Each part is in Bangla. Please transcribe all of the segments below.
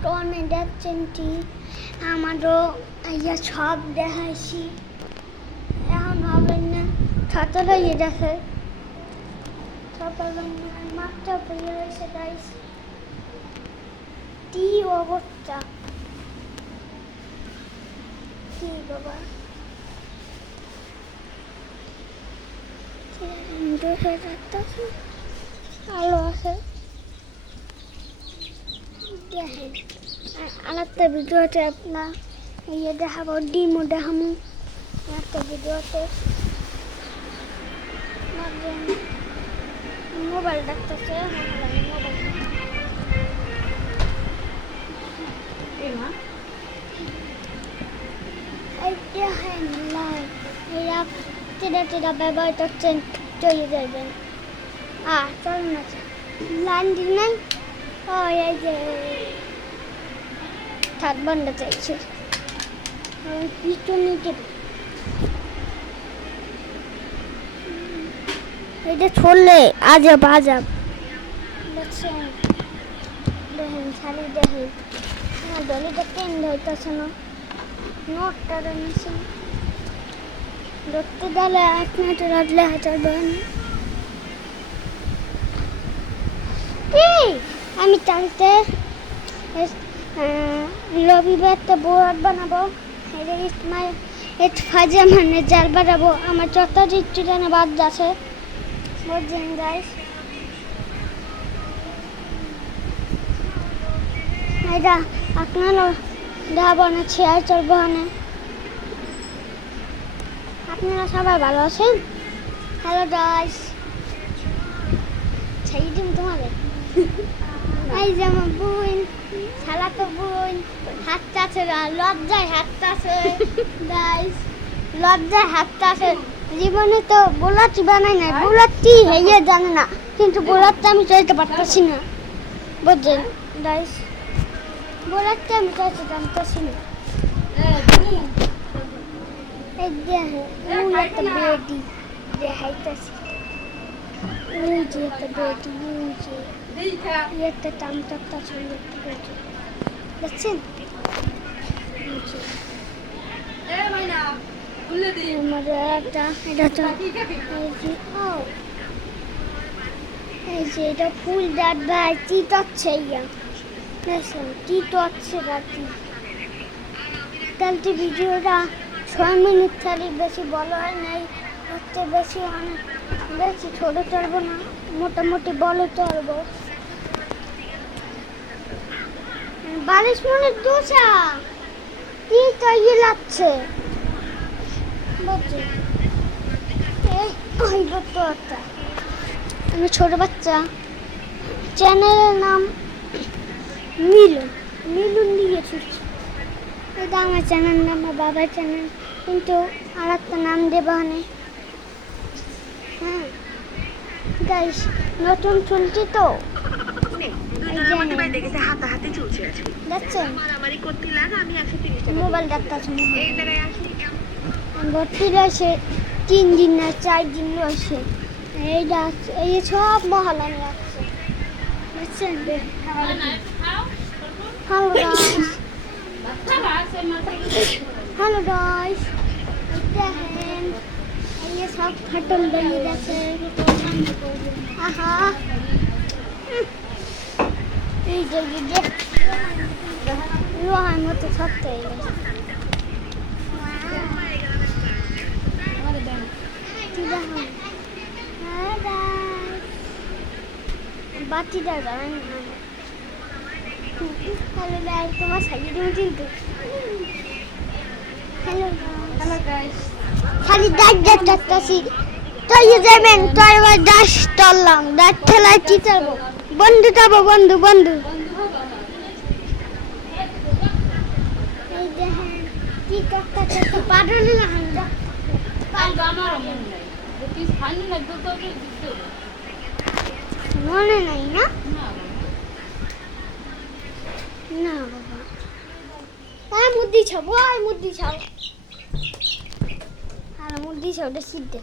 বর্তমানে দেখছেন কি আমারও ইয়া সব দেখাইছি এখন ভাবলেন না ছাতা লাগিয়ে দেখে তারপর মাঠটা পেয়ে রয়েছে গাইস কি অবস্থা কি বাবা আলো আছে দেখেন আরেকটা ভিডিওতে আপনার ইয়ে দেখাবো ডিমও দেখাবো একটা ভিডিওতে মোবাইল দেখতেছে মোবাইল দেখেন লাইট এরা টেরা ব্যবহার করছেন চলে যাবেন চল না লাইন দিন নাই ও এই যে থাক বন্ধ চাইছে পিছনে এটা ছড়লে আজব আজব দেখছেন দেখেন শাড়ি দেখেন আমার ডলিটা ট্রেন ধরতেছে না নোটটা নিয়েছেন ধরতে গেলে 1 মিনিট রাখলে হাজার দেন আমি টানতে রবিবারটা বোর্ড বানাবো ফাজা মানে জাল বানাবো আমার যত রিচুটানে বাদ যাচ্ছে বুঝছেন গাইস এটা আপনারা দেখাবো না শেয়ার চলবো না আপনারা সবাই ভালো আছেন হ্যালো গাইস ছাই দিন তোমাদের এই যে আমার বোন শালা তো বোন হাতটা আছে লজ্জায় হাতটা আছে গাইস লজ্জায় হাতটা আছে জীবনে তো বোলাটি বানাই না বোলাটি হইয়ে জানে না কিন্তু বোলারটা আমি চাইতে পারতেছি না বুঝছেন গাইস বোলারটা আমি চাইতে জানতেছি না এই দেখে ওই একটা বেডি দেখাইতেছি ওই যে একটা বেডি ওই যে একটা টামটাকটা ছবি একটা বেডি দেখছেন এই যে এটা ফুল ডাট ভাই টিট হচ্ছে টিট হচ্ছে রাতি কালকে ভিডিওটা 6 মিনিট খালি বেশি বড় হয় নাই হচ্ছে বেশি অনেক বেশি ছোট চলবো না মোটামুটি বলে চলবো 22 মিনিট দোষা কি তৈরি লাগছে আমি ছোট বাচ্চা চ্যানেলের নাম মিলন দিয়ে ছুটছি এটা আমার চ্যানেল নাম আমার বাবার চ্যানেল কিন্তু আর একটা নাম দেবো না হ্যাঁ গাইস নতুন চলছি তো মোবাইল ডাক্তার ভর্তি রয়েছে 3 দিন না 4 দিন রয়েছে এই সব মহালানি আছে বুঝছেন হ্যালো গাইস দেখেন এই সব ফাটল বেরিয়ে গেছে আহা এই যে লোহার মতো শক্ত হয়ে গেছে বাতিটা জানেন হ্যালো গাইস তোমার সাইডে তুমি চিনতো হ্যালো গাইস খালি দাঁত ডাকতাছি তুই যাবেন তোর এবার দাস চললাম দাঁত ঠেলায় কি চাবো বন্ধু যাবো বন্ধু এই দেখেন কি করতে পারলে না হান্দা মনে নাই না না বাবা মুদ্দি ছাও মুদ্দি ছাও আর মুদ্দি ছাও এটা সিদ্ধে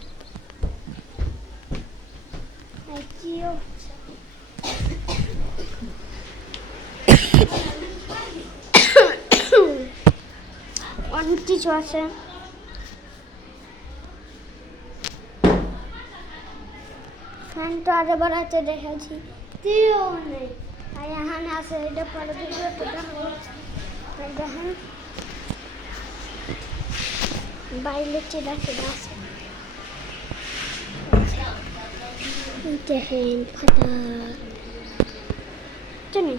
কি কিছু আছে। ফ্যান তো আরে বাড়াতে দেখেছি, তেও নেই। আর এখানে আছে এটা পরে ভিডিওতে দেখাবো। দেখেন বাইরে চেনা চেনা আছে, দেখেন ফাটা চুনি।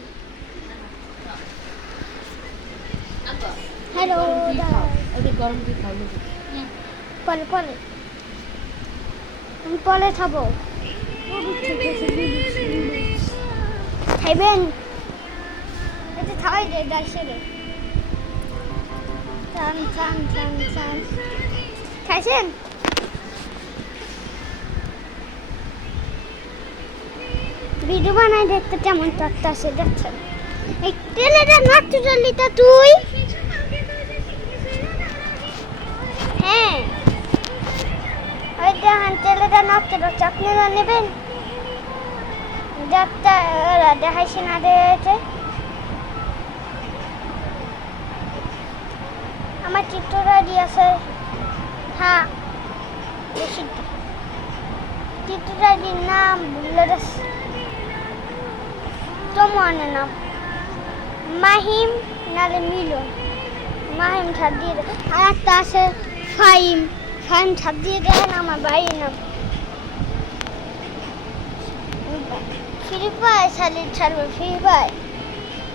হ্যালো গরম দিয়ে খাওয়ানো পরে পরে আমি পরে খাবো। খাইবেন? এটা খাওয়াই দে দাসে রে। চান চান চান চান খাইছেন? ভিডিও বানাই দেখতে কেমন টাটকা আছে দেখছেন। এই তেলেটা নাচতে চললি তা তুই? হ্যাঁ ওই দেখেন তেলেটা নাচতে যাচ্ছে, আপনারা নেবেন? যাত্রা দেখাইছে না দিয়েছে। আমার চিত্রটা দিয়েছে, হ্যাঁ বেশি চিত্রটা দিন নাম ভুলে যাচ্ছে তো মনে নাম মাহিম নালে মিলন। মাহিম ছাড় দিয়ে দেয়। আর একটা আছে ফাইম, ফাইম ছাড় দিয়ে দেখেন আমার ভাইয়ের নাম। ফ্রি ফায়ার ছাড়বে ফ্রি ফায়ার।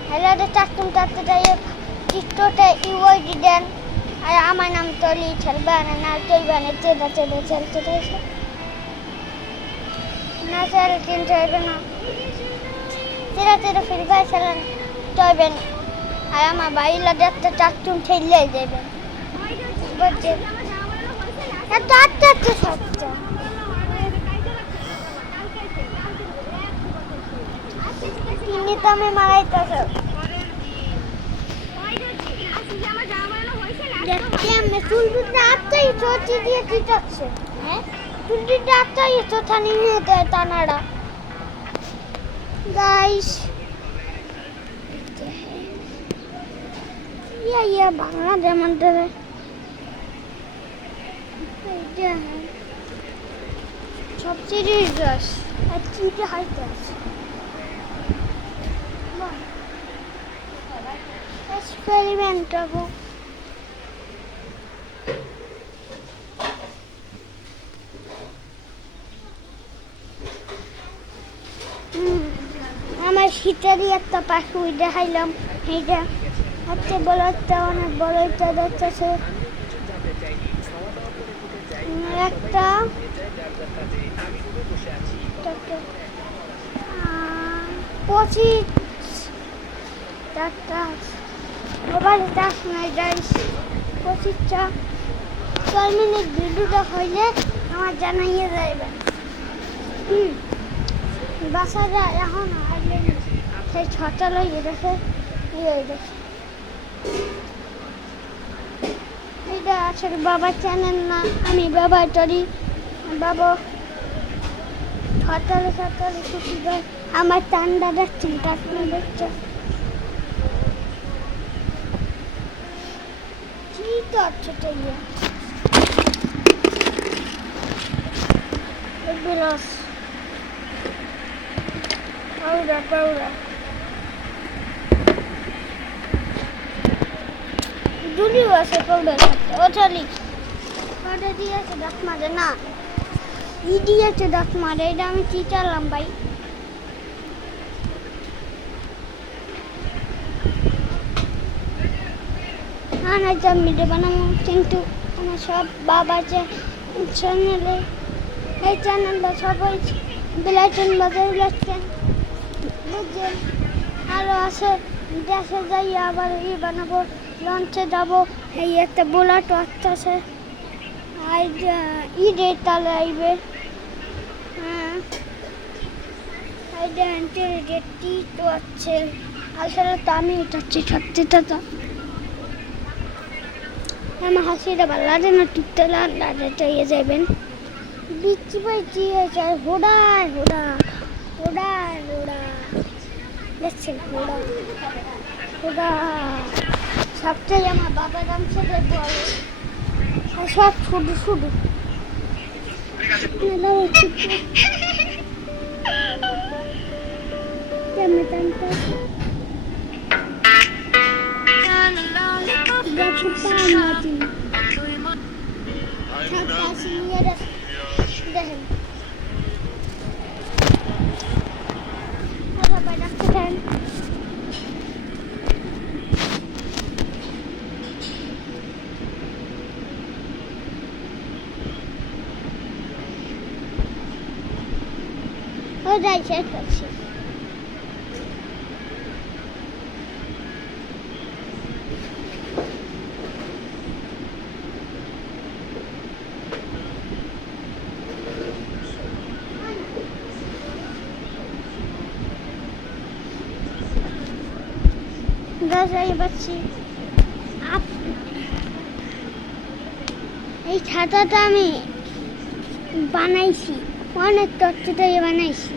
হ্যালো চারটুম চারটে যাইয়ে চিত্রটা ইউআইডি দেন। আর আমার নাম তলি ছাড়বে না চলবে না, চেনা চেনা চলতে রয়েছে না চলে চিনতে হবে না। চেনা চেনা ফ্রি ফায়ার খেলেন চলবে না। আর আমার বাইরে দেখতে চারটুম ঠেললে যাবেন বুঝছেন। এত আস্তে আস্তে সবটা তিনি তো আমি মারাইতেছে দেখতে আমি চুলটা আপতাই চটি দিয়ে দিতেছে। হ্যাঁ চুলটা আপতাই তো থানি হতে টানাড়া গাইস। ইয়া বাংলা যেমন দেবে সব সিরিজ আর চিঠি হাইতে আছে এক্সপেরিমেন্ট করবো। আমার শীতেরই একটা পাখি দেখাইলাম, এইটা হাতে বলতে অনেক বড় একটা দেখতেছে। একটা পঁচিশ চারটা মোবাইল চাষ নাই যাইস 25টা 6 মিনিট ভিডিওটা হইলে আমার জানাইয়ে যাইবে। বাসাটা এখন আসলে সেই 6টা লইয়ে দেখে এটা আসলে বাবার চ্যানেল না, আমি ব্যবহার করি। বাবা 6টা ছুটি দেয়। আমার ঠান্ডা দেখছেন টাকনা দেখছে কি তো ছোট ইয়ে বিরস পাউডার দুলিও আছে পাউডার ও চলি পাউডার দিয়ে আছে দাঁত মারে না ই দিয়েছে দাঁত মারে। এটা আমি কি চালাম ভাই? হ্যাঁ ভিডিও বানাবো কিন্তু আমার সব বাবা চ্যানেলে এই চ্যানেলটা সবাই বেলাইটেন বাজার লাগছেন বুঝছেন। আরও আছে দেশে যাই আবার বানাবো, লঞ্চে যাবো। এই একটা বোলাট আসতেছে আর ঈদের তালে আইবে। হ্যাঁ ডেটটি তো আছে আসলে তো আমি উঠাচ্ছি সত্যিটা তো আমার হাসিটা ভালো লাগে না, টিপতে লাগে যাবেন বিচ্ছি পাইছি হোডায় দেখছেন হোডা সবটাই আমার বাবার অংশে বড় আর সব শুধু শুধু দেখেন দেখেন ওটাই শেষ করছি পাচ্ছি এই ছাতাটা আমি বানাইছি অনেক তত্ত্বটাই বানাইছি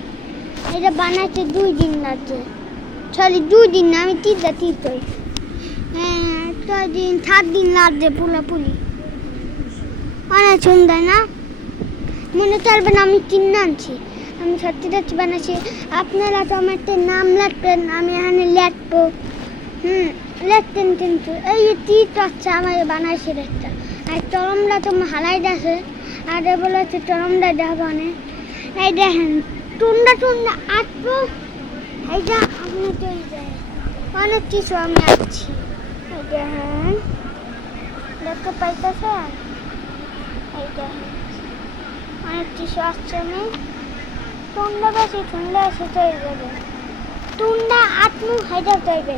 এটা বানাইতে 2 দিন লাগছে সরি 2 দিন না আমি 3 হ্যাঁ 6 দিন 7 দিন লাগছে পুরোপুরি অনেক সুন্দর না মনে চলবে না আমি কিনে আনছি আমি সত্যি সত্যি বানাইছি আপনারা টমেটোর নাম লিখবেন আমি এখানে লিখবো লিখতেন কিন্তু এই যে তীর হচ্ছে আমার বানাইছি একটা আর চরমটা তো হালাই আছে আর বলেছে চরমটা দেখো না এই দেখেন টুন্ডা আঁকবো এইটা আপনি তৈরি যায় অনেক কিছু আমি আঁকছি এই দেখেন দেখতে পাইতেছেন এই দেখেন অনেক কিছু আসছে আমি টুন্ডা বেশি টুন্ডা এসে তৈরি যাবে টুন্ডা আত্মু হাইটা তৈরি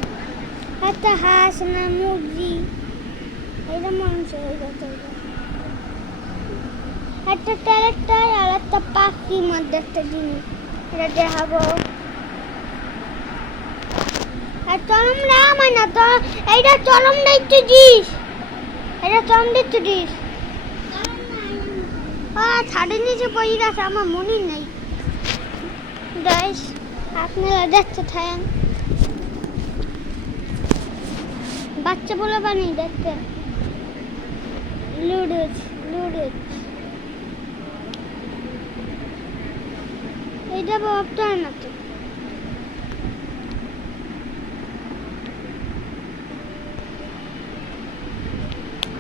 একটা হাঁস না মুরগি এটা মাংস হয়ে তৈরি একটা ক্যারেক্টার আর একটা পাখির মধ্যে একটা জিনিস এটা দেখাবো আর চরমরা আমার না তো এইটা চরমটা একটু দিস এটা চরমটা একটু দিস ছাদের নিচে পড়ে গেছে আমার মনে নেই গাইস আপনারা দেখতে থাকেন বাচ্চা বলে বানিয়ে দেখতে লুডুস এইটা ভাবতে হয় না তো